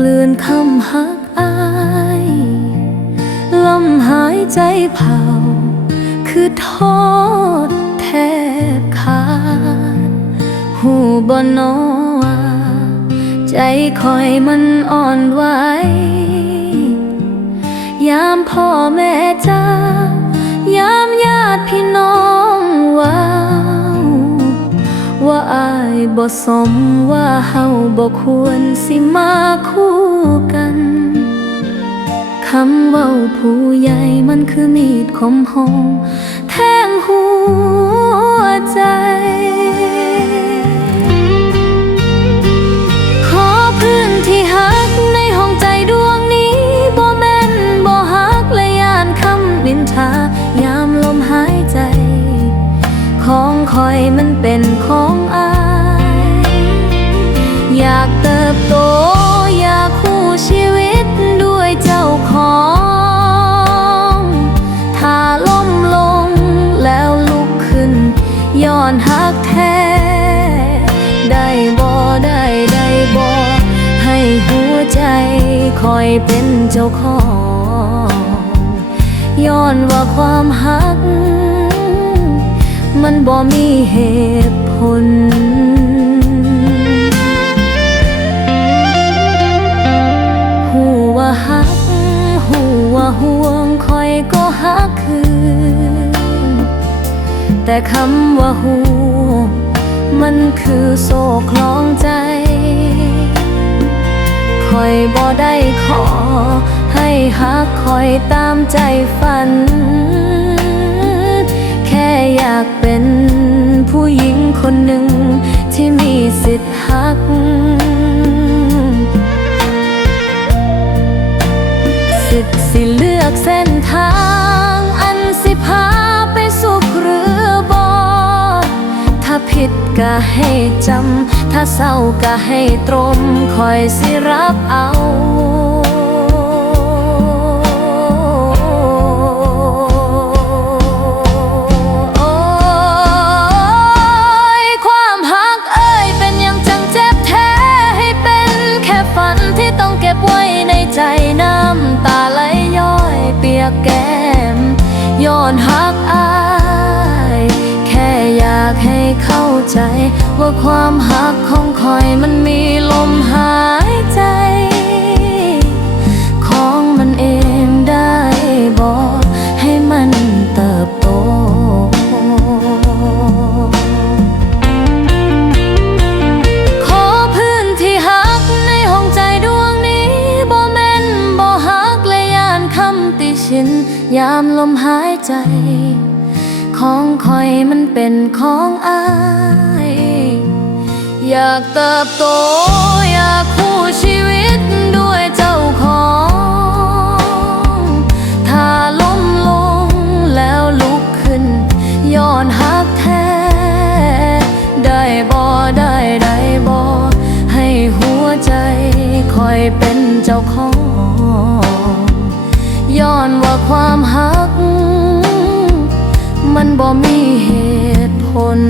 ะอื้นกลืนคำหักอายลมหายใจเผา คือทอดแทบขาดหูบนนอว่า ใจคอยมันอ่อนวา บ่สมว่าเฮาบ่ควรสิมาคู่กันคำเว้าผู้ใหญ่มันคือมีดคมหอมแทงหัวใจขอพื้นที่หักในห้องใจดวงนี้บ่แม่นบ่หักและยานคำนินทายามลมหายใจของคอยมันเป็นของ ย้อนหักแท้ ได้บ่ได้ได้บ่ให้หัวใจคอยเป็นเจ้าของย้อนว่าความหัก มันบ่มีเหตุ แต่คำว่าหู มันคือโซ่คล้องใจคอยบ่ได้ขอ ให้ฮักคอยตามใจฝัน แค่อยากเป็นผู้หญิงคนหนึ่งที่มีสิทธิ์ฮักิดก็ให้จำ ถ้าเศร้าก็ให้ตรมคอยสิรับเอาโอ้ความหักเอ้ยเป็นอย่างจังเจ็บแท้ให้เป็นแค่ฝันที่ต้องเก็บไว้ในใจน้ำตาไหลย้อยเปียกแก้มย้อนหักอา ใจ ว่าความหักของคอยมันมีลมหายใจ ของมันเองได้บอกให้มันเติบโตขอพื้นที่หักในห้องใจดวงนี้บ่แม่นบ่หักและยานคำติชินยามลมหายใจ ของคอยมันเป็นของอา อยากเติบโตอยากคู่ชีวิตด้วยเจ้าของ ถ้าล้มลงแล้วลุกขึ้นย้อนหักแท้ ได้บ่ได้ได้บ่ให้หัวใจคอยเป็นเจ้าของ ย้อนว่าความหัก มันบ่มีเหตุผล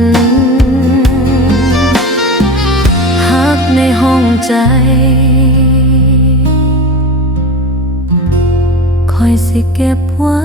ใจ คอยสิเก็บไว้